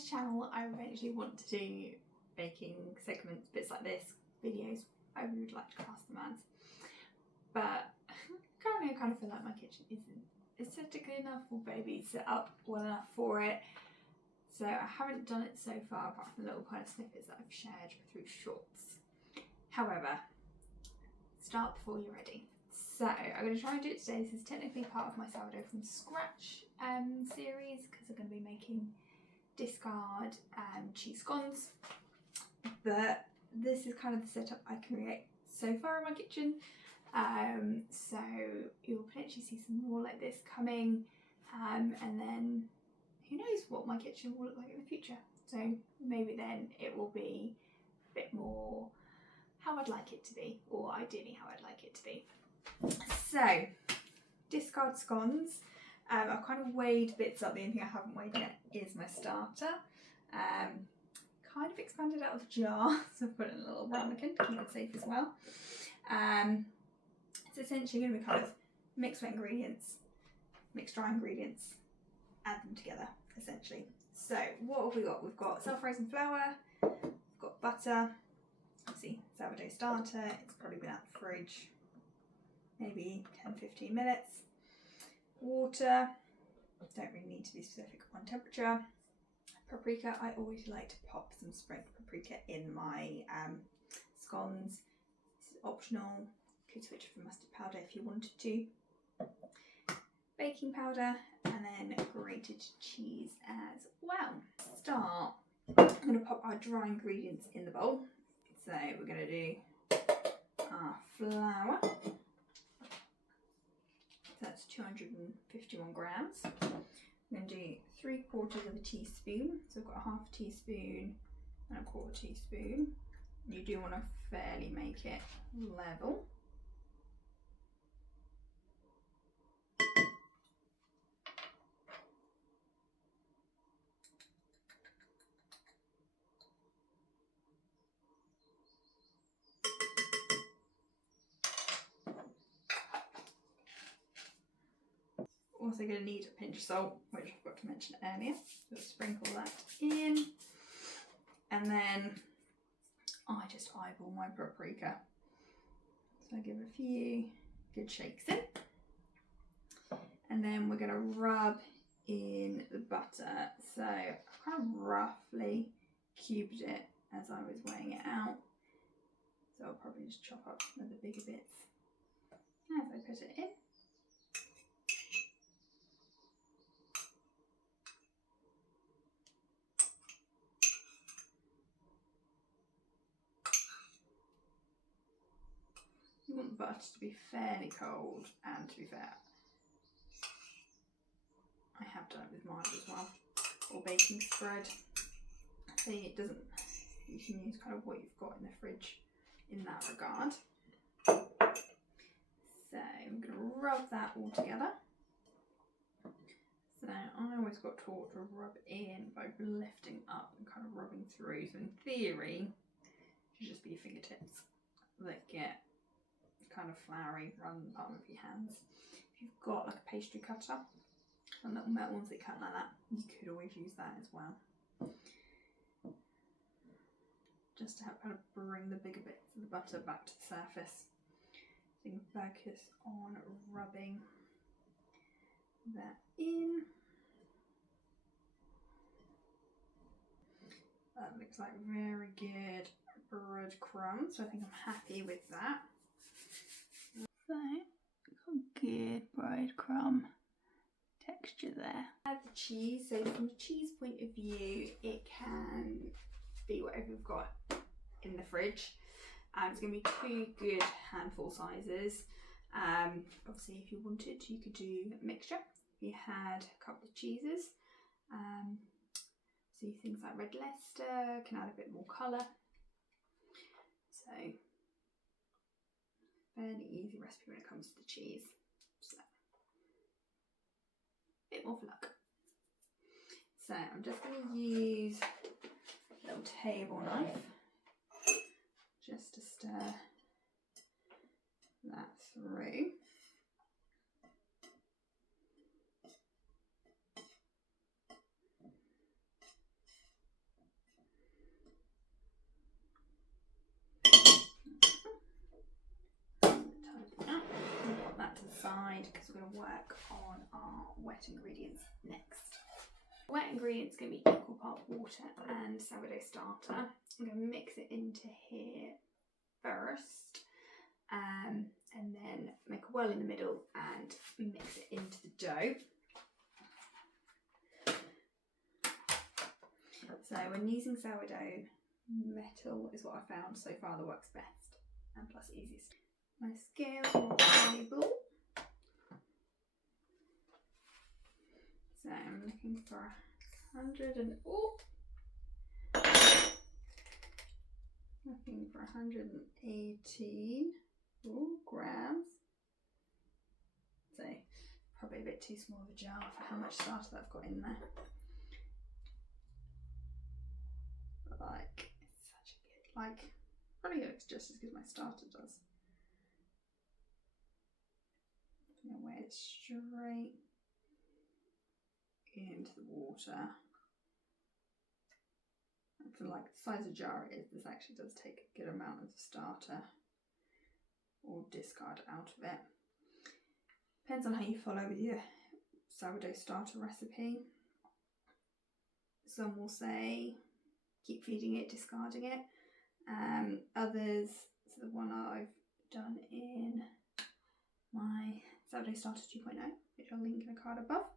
this channel I eventually want to do baking segments, bits like this, videos, I would like to class them as. But currently I kind of feel like my kitchen isn't aesthetically enough or maybe set up well enough for it. So I haven't done it so far, apart from little kind of snippets that I've shared through shorts. However, start before you're ready. So I'm going to try and do it today. This is technically part of my sourdough from scratch series, because I'm going to be making discard cheese scones. But this is kind of the setup I create so far in my kitchen. So you'll potentially see some more like this coming, and then who knows what my kitchen will look like in the future. So maybe then it will be a bit more how I'd like it to be, or ideally how I'd like it to be. So, discard scones. I've kind of weighed bits up. The only thing I haven't weighed yet is my starter. Kind of expanded out of the jar, so I've put it in a little ramekin to keep it safe as well. It's essentially going to be kind of mix wet ingredients, mix dry ingredients, add them together, essentially. So, what have we got? We've got self-raising flour, we've got butter, obviously sourdough starter, it's probably been out the fridge maybe 10-15 minutes. Water, don't really need to be specific on temperature. Paprika, I always like to pop some sprinkled paprika in my scones. This is optional, you could switch for mustard powder if you wanted to. Baking powder, and then grated cheese as well. Start, I'm going to pop our dry ingredients in the bowl. So we're going to do our flour. That's 251 grams. I'm going to do 3/4 of a teaspoon. So I've got a 1/2 teaspoon and a 1/4 teaspoon. You do want to fairly make it level. Also going to need a pinch of salt, which I forgot to mention earlier. So sprinkle that in, and then I just eyeball my paprika. So I give a few good shakes in, and then we're going to rub in the butter. So I kind of roughly cubed it as I was weighing it out. So I'll probably just chop up some of the bigger bits as I put it in. You want the butter to be fairly cold, and to be fair, I have done it with mine as well, or baking spread. See, it doesn't, you can use kind of what you've got in the fridge in that regard. So I'm going to rub that all together. So I always got taught to rub in by lifting up and kind of rubbing through. So in theory, it should just be your fingertips that get kind of floury rather than the palm of your hands. If you've got like a pastry cutter and little metal ones that cut like that, you could always use that as well, just to help kind of bring the bigger bits of the butter back to the surface. So you can focus on rubbing that in. That looks like very good breadcrumbs, so I think I'm happy with that. So, got good breadcrumb texture there. Add the cheese. So from a cheese point of view, it can be whatever you've got in the fridge. It's going to be 2 good handful sizes. Obviously, if you wanted, you could do a mixture. If you had a couple of cheeses, so things like red Leicester can add a bit more colour. So fairly easy recipe when it comes to the cheese. So a bit more for luck. So I'm just going to use a little table knife just to stir that through. to work on our wet ingredients next. Wet ingredients are going to be equal part water and sourdough starter. I'm going to mix it into here first, and then make a well in the middle and mix it into the dough. So when using sourdough, metal is what I found so far that works best and plus easiest. My scale or table. So I'm looking for 118 grams. So probably a bit too small of a jar for how much starter that I've got in there. Like, it's such a good, like, probably looks just as good as my starter does. I'm going to weigh it straight into the water. And for like the size of jar it is, this actually does take a good amount of the starter or discard out of it. Depends on how you follow with your sourdough starter recipe. Some will say keep feeding it, discarding it. Others, so the one I've done in my sourdough starter 2.0, which I'll link in a card above,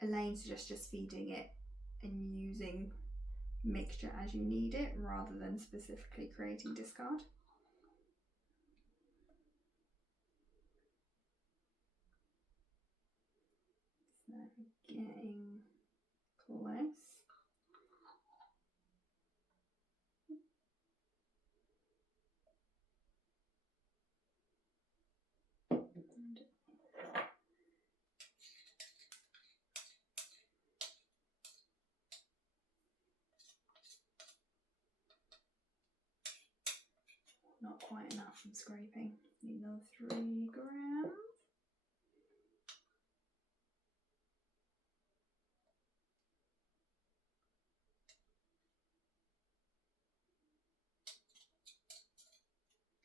Elaine suggests just feeding it and using mixture as you need it rather than specifically creating discard. So getting close. Not quite enough from scraping. Need another 3 grams.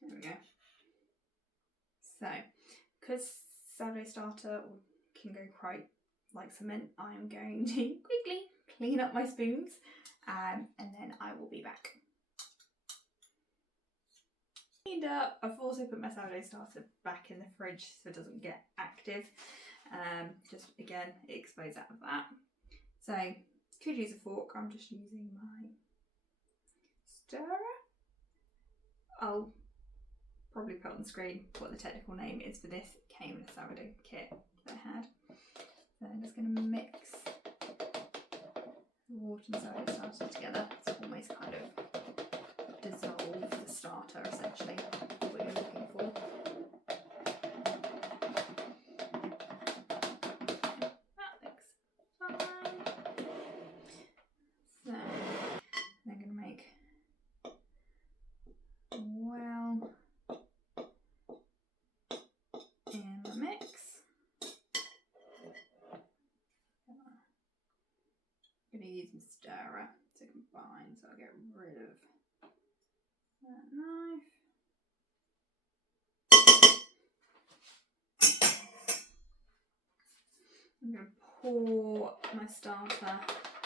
There we go. So, because sourdough starter can go quite like cement, I'm going to quickly clean up my spoons, and then I will be back. Cleaned up. I've also put my sourdough starter back in the fridge so it doesn't get active. Just again, it explodes out of that. So, could use a fork. I'm just using my stirrer. I'll probably put on the screen what the technical name is for this. It came in a sourdough kit that I had. So I'm just going to mix the water and sourdough starter together to almost kind of dissolve the starter, essentially, what you're looking for. That looks fine. So I'm going to make well in the mix. I'm going to use my stirrer to combine, so I'll get rid of that knife. I'm going to pour my starter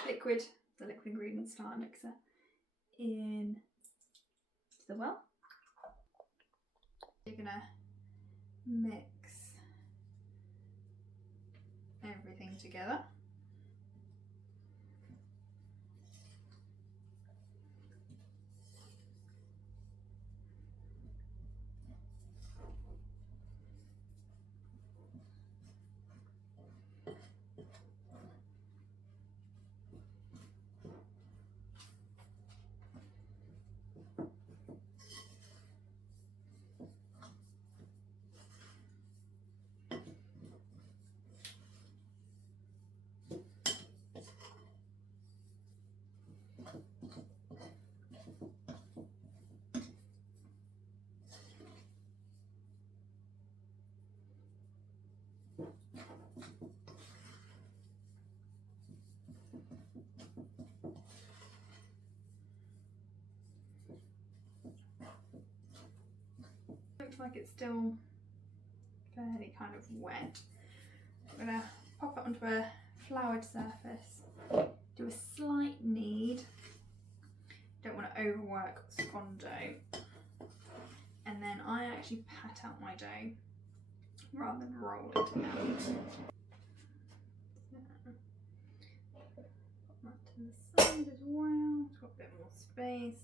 liquid, the liquid ingredient starter mixer, in to the well. You're going to mix everything together. Looks like it's still fairly kind of wet. I'm going to pop it onto a floured surface, do a slight knead, don't want to overwork scone dough, and then I actually pat out my dough rather than roll it out. Put that to the side as well, it's got a bit more space.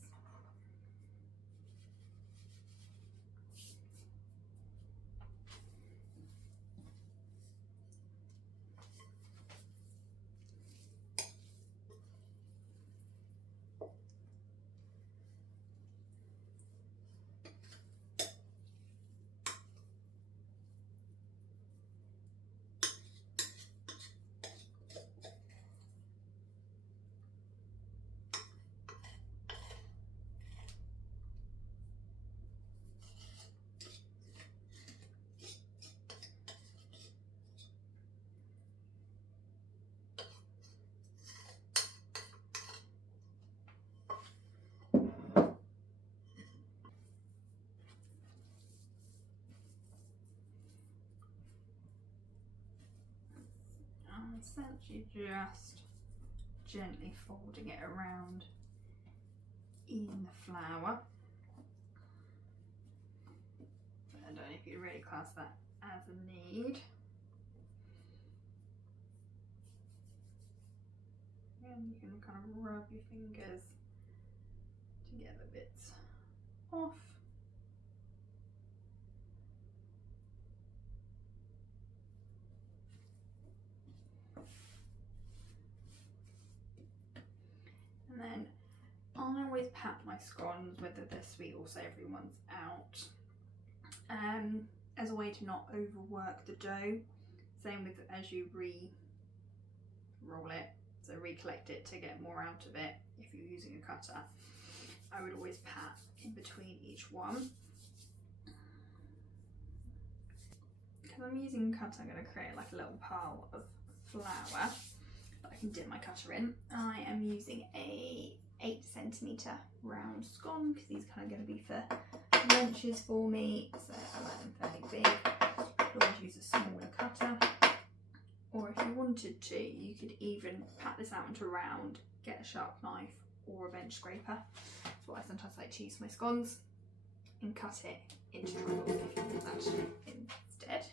Essentially just gently folding it around in the flour. I don't know if you'd really class that as a knead. And you can kind of rub your fingers to get the bits off. And then I always pat my scones, whether they're sweet or savoury ones, out as a way to not overwork the dough. Same with as you re-roll it, so recollect it to get more out of it. If you're using a cutter, I would always pat in between each one. Because I'm using a cutter, I'm going to create like a little pile of flour that I can dip my cutter in. I am using a 8cm round scone because these kind of going to be for lunches for me, so I like them fairly big. You could always use a smaller cutter, or if you wanted to, you could even pat this out into round, get a sharp knife or a bench scraper. That's what I sometimes like to use for my scones, and cut it into triangles if you want that instead.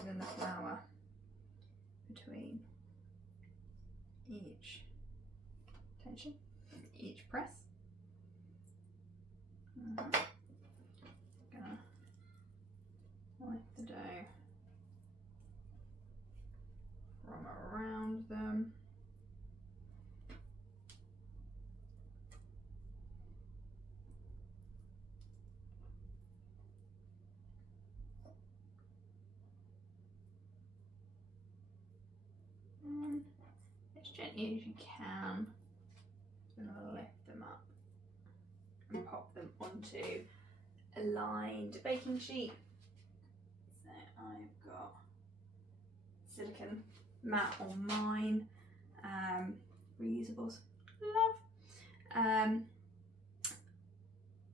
Within the flour between each press. Gonna wipe the dough from around them. And as gently as you can, I'm going to lift them up and pop them onto a lined baking sheet. So I've got silicone mat on mine, reusables, love.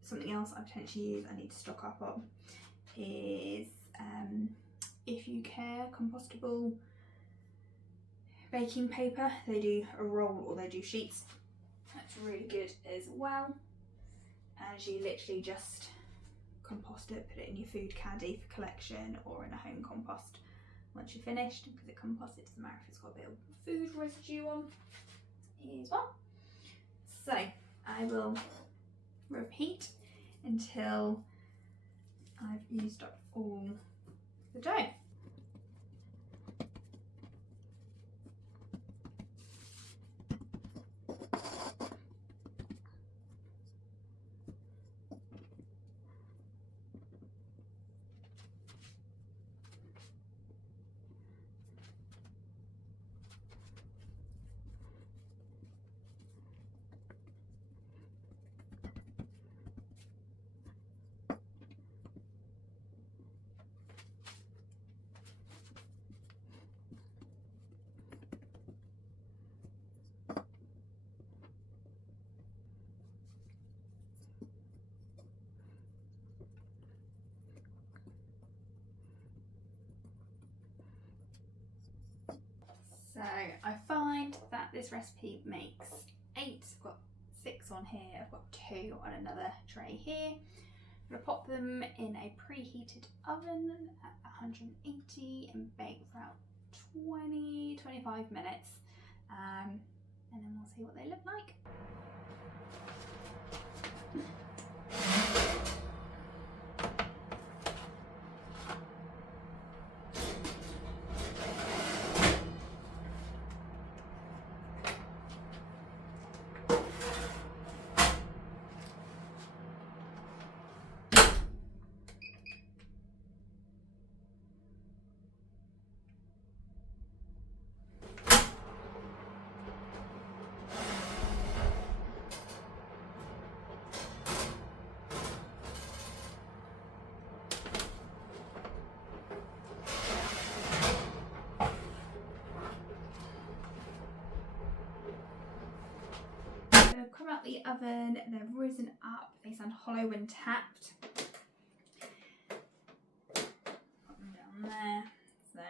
Something else I potentially use, I need to stock up on, is If You Care compostable baking paper. They do a roll or they do sheets. That's really good as well. As you literally just compost it, put it in your food caddy for collection or in a home compost once you're finished, because it composts, it doesn't matter if it's got a bit of food residue on as well. So I will repeat until I've used up all the dough. So I find that this recipe makes 8. I've got 6 on here, I've got 2 on another tray here. I'm going to pop them in a preheated oven at 180 and bake for about 20-25 minutes, and then we'll see what they look like. They've come out the oven, they've risen up, they sound hollow when tapped. Put them down there, so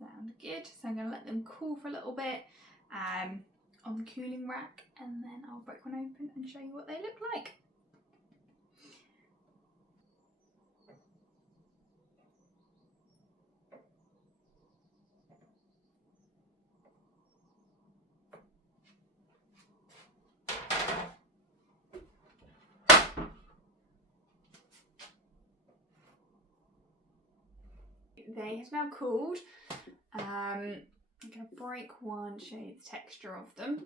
sound good. So I'm going to let them cool for a little bit on the cooling rack, and then I'll break one open and show you what they look like. They have now cooled. I'm going to break one, show you the texture of them.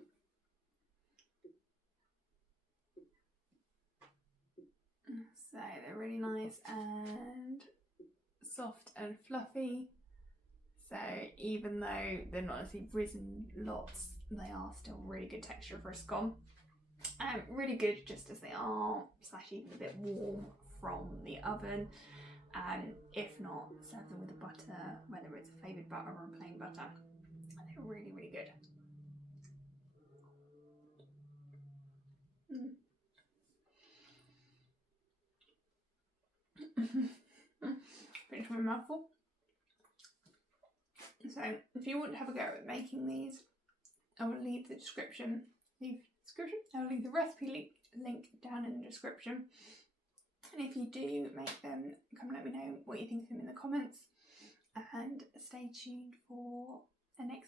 So they're really nice and soft and fluffy. So even though they're not necessarily risen lots, they are still really good texture for a scone. Really good just as they are, / even a bit warm from the oven. If not, serve them with a butter, whether it's a flavoured butter or a plain butter. They're really, really good. Finish my mouthful. So if you want to have a go at making these, I will leave the description. I'll leave the recipe link down in the description. And if you do make them, come let me know what you think of them in the comments. And stay tuned for the next